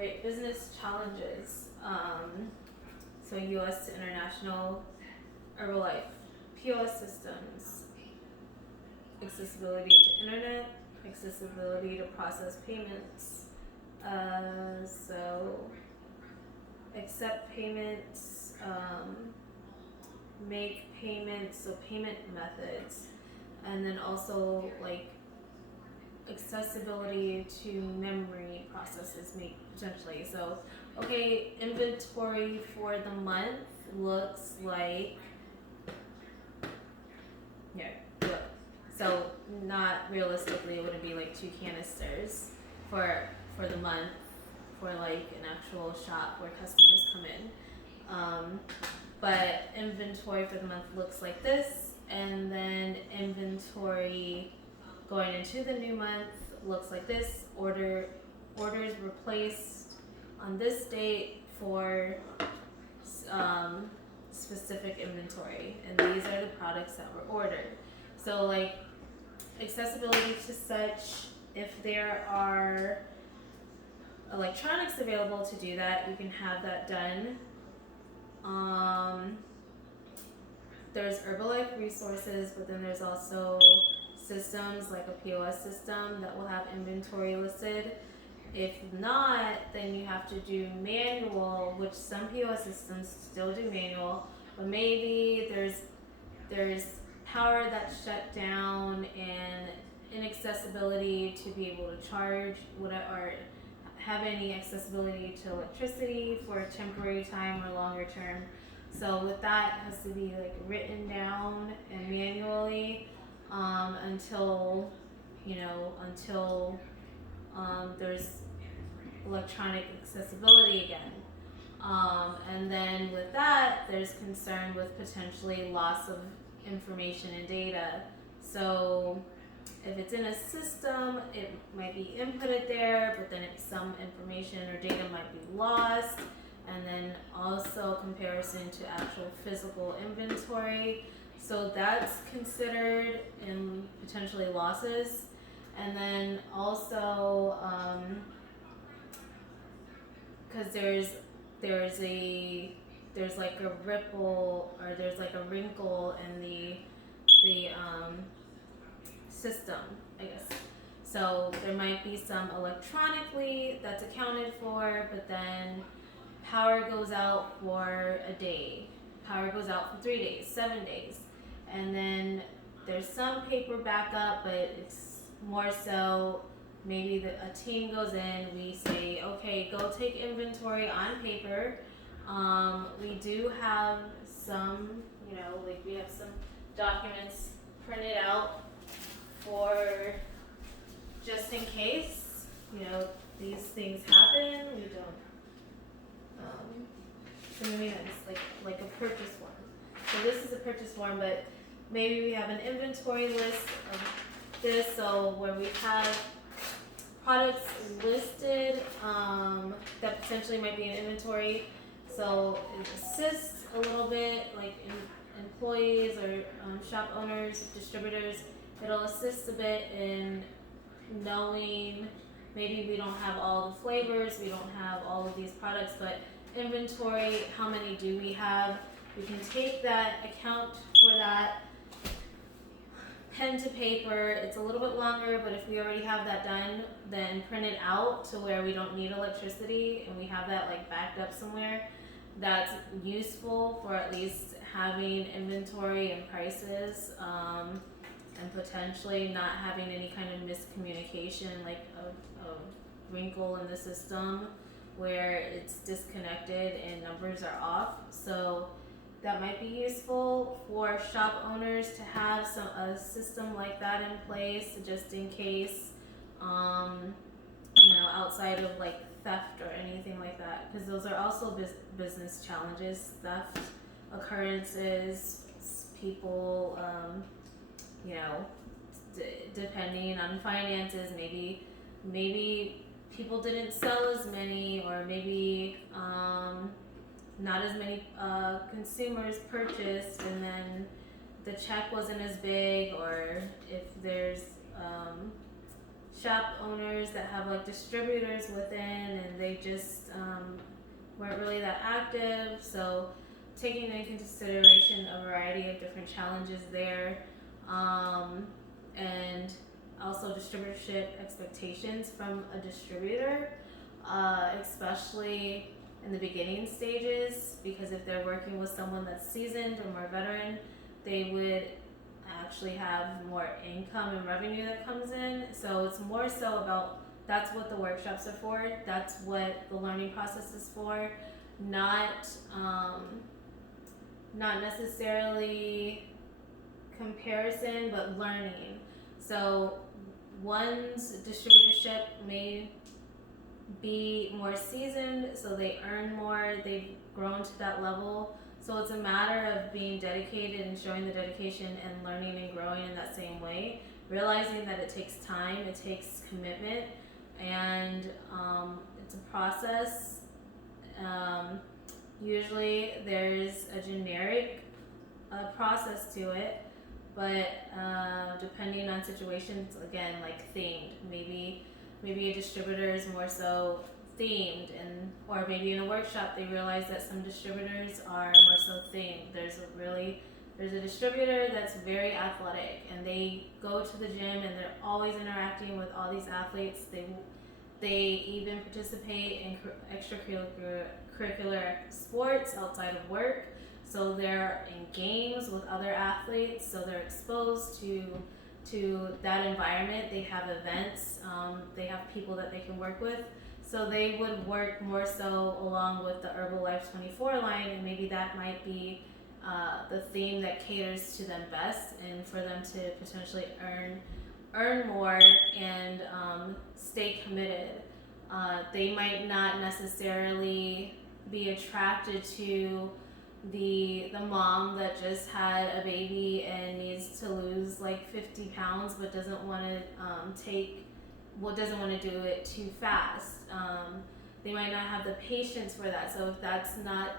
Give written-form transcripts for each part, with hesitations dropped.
right, business challenges. So U.S. to international Herbalife, POS systems, accessibility to internet, accessibility to process payments. So accept payments, make payments, so payment methods, and then also like accessibility to memory processes, potentially. So, okay, inventory for the month looks like, yeah, look. So not realistically, it wouldn't be like 2 canisters for the month for like an actual shop where customers come in. But inventory for the month looks like this, and then inventory going into the new month looks like this. Orders were placed on this date for specific inventory, and these are the products that were ordered. So like accessibility to such, if there are electronics available to do that, you can have that done. There's Herbalife resources, but then there's also systems like a POS system that will have inventory listed. If not, then you have to do manual, which some POS systems still do manual, but maybe there's power that's shut down and inaccessibility to be able to charge or have any accessibility to electricity for a temporary time or longer term. So with that, it has to be like written down and manually until there's electronic accessibility again. And then with that, there's concern with potentially loss of information and data. So if it's in a system, it might be inputted there, but then some information or data might be lost. And then also comparison to actual physical inventory. So that's considered in potentially losses. And then also, because there's like a ripple, or there's like a wrinkle in the system, I guess. So there might be some electronically that's accounted for, but then power goes out for a day, power goes out for 3 days, 7 days, and then there's some paper backup, but it's more so maybe a team goes in, we say, okay, go take inventory on paper. We do have some, like we have some documents printed out for just in case, these things happen. We don't. So maybe it's like a purchase form. So this is a purchase form, but maybe we have an inventory list of this, so where we have products listed that potentially might be in inventory. So it assists a little bit, like employees or shop owners, distributors. It'll assist a bit in knowing maybe we don't have all the flavors, we don't have all of these products, but inventory, how many do we have? We can take that, account for that, pen to paper. It's a little bit longer, but if we already have that done, then print it out to where we don't need electricity and we have that like backed up somewhere. That's useful for at least having inventory and prices, and potentially not having any kind of miscommunication, like a wrinkle in the system where it's disconnected and numbers are off. So that might be useful for shop owners to have a system like that in place, just in case, outside of like theft or anything like that, because those are also business challenges, theft occurrences, people, depending on finances, maybe people didn't sell as many, or maybe not as many consumers purchased, and then the check wasn't as big, or if there's shop owners that have like distributors within, and they just weren't really that active. So taking into consideration a variety of different challenges there, and also distributorship expectations from a distributor, especially in the beginning stages, because if they're working with someone that's seasoned or more veteran, they would actually have more income and revenue that comes in. So it's more so about, that's what the workshops are for, that's what the learning process is for, not necessarily comparison, but learning. So one's distributorship may be more seasoned, so they earn more, they've grown to that level. So it's a matter of being dedicated and showing the dedication and learning and growing in that same way, realizing that it takes time, it takes commitment, and it's a process. Usually there's a generic process to it, but depending on situations, again, like themed, maybe a distributor is more so themed, and or maybe in a workshop they realize that some distributors are more so themed. There's a distributor that's very athletic, and they go to the gym and they're always interacting with all these athletes. They even participate in extracurricular sports outside of work, so they're in games with other athletes, so they're exposed to that environment. They have events, they have people that they can work with, so they would work more so along with the Herbalife 24 line, and maybe that might be the theme that caters to them best, and for them to potentially earn more and stay committed. They might not necessarily be attracted to the mom that just had a baby and needs to lose like 50 pounds, but doesn't want to doesn't want to do it too fast. They might not have the patience for that. So if that's not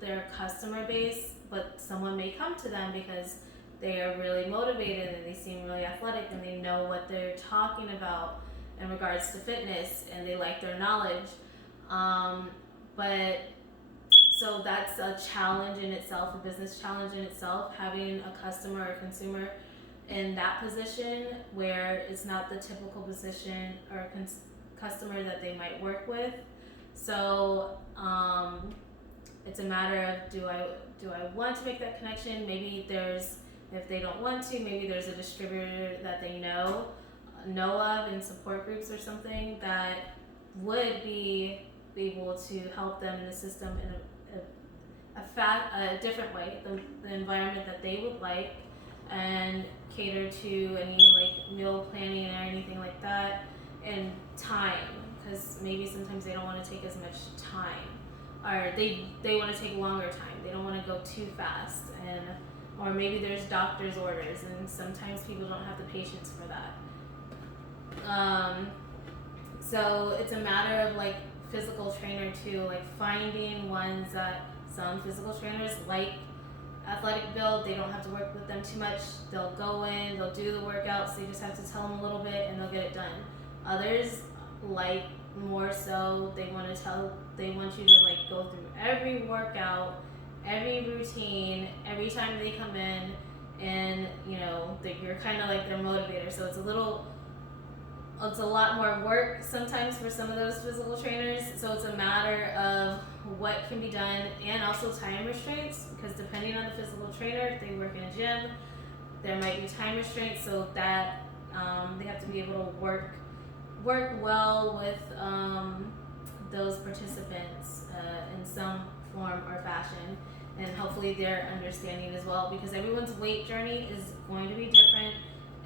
their customer base, but someone may come to them because they are really motivated and they seem really athletic and they know what they're talking about in regards to fitness, and they like their knowledge. But so that's a challenge in itself, a business challenge in itself, having a customer or consumer in that position where it's not the typical position or customer that they might work with. So it's a matter of, do I want to make that connection? Maybe if they don't want to, maybe there's a distributor that they know of in support groups or something that would be able to help them and assist them in a different way, the environment that they would like, and cater to any like meal planning or anything like that, and time, because maybe sometimes they don't want to take as much time, or they want to take longer time, they don't want to go too fast, and or maybe there's doctor's orders, and sometimes people don't have the patience for that. So it's a matter of like physical trainer too, like finding ones that some physical trainers like athletic build, they don't have to work with them too much. They'll go in, they'll do the workouts, they just have to tell them a little bit and they'll get it done. Others like more so, they want you to like go through every workout, every routine, every time they come in, and you know, you're kind of like their motivator. So it's a lot more work sometimes for some of those physical trainers. So it's a matter of what can be done, and also time restraints, because depending on the physical trainer, if they work in a gym, there might be time restraints, so that they have to be able to work well with those participants in some form or fashion, and hopefully they're understanding as well, because everyone's weight journey is going to be different.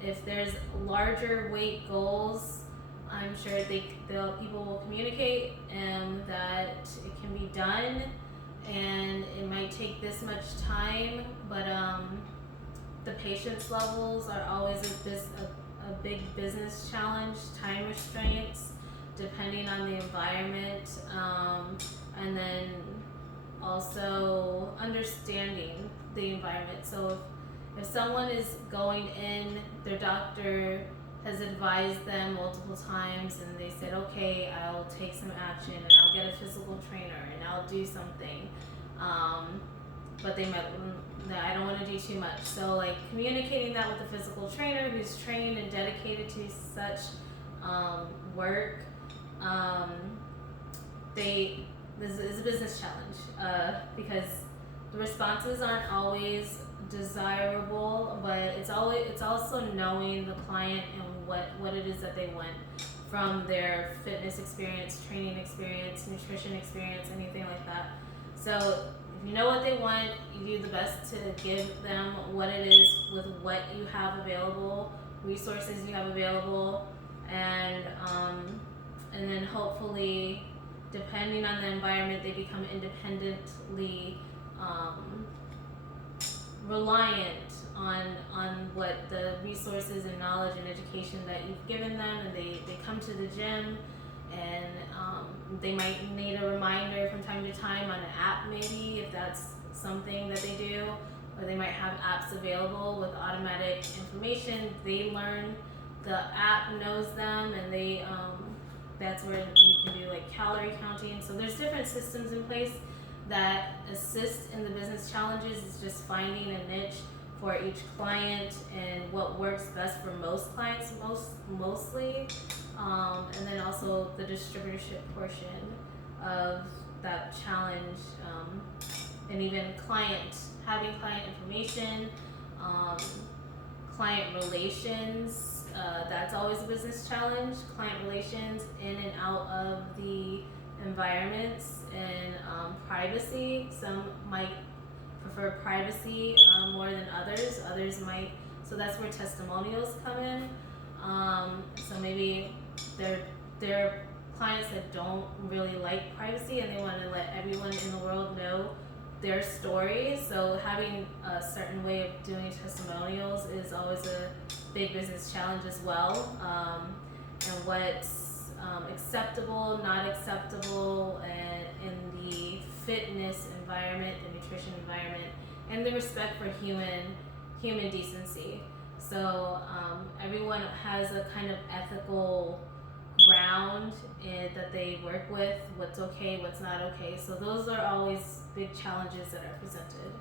If there's larger weight goals, I'm sure people will communicate that it can be done, and it might take this much time, but the patience levels are always a big business challenge. Time restraints, depending on the environment, and then also understanding the environment. So if someone is going in, their doctor has advised them multiple times, and they said, okay, I'll take some action and I'll get a physical trainer and I'll do something. But they might, I don't want to do too much. So like communicating that with the physical trainer who's trained and dedicated to such work, this is a business challenge because the responses aren't always desirable, but it's also knowing the client and what it is that they want from their fitness experience, training experience, nutrition experience, anything like that. So if you know what they want, you do the best to give them what it is with what you have available, resources you have available, and then hopefully, depending on the environment, they become independently reliant on what the resources and knowledge and education that you've given them, and they come to the gym, and they might need a reminder from time to time on an app, maybe, if that's something that they do, or they might have apps available with automatic information. They learn, the app knows them, and they that's where you can do like calorie counting. So there's different systems in place that assist in the business challenges. It's just finding a niche for each client and what works best for most clients mostly. And then also the distributorship portion of that challenge, and even having client information, client relations. That's always a business challenge. Client relations in and out of the environments, and privacy. Some might prefer privacy more than others. Others might. So that's where testimonials come in. So maybe they're clients that don't really like privacy and they want to let everyone in the world know their stories. So having a certain way of doing testimonials is always a big business challenge as well. And what's acceptable, not acceptable, and in the fitness environment, the nutrition environment, and the respect for human decency. So everyone has a kind of ethical ground that they work with, what's okay, what's not okay. So those are always big challenges that are presented.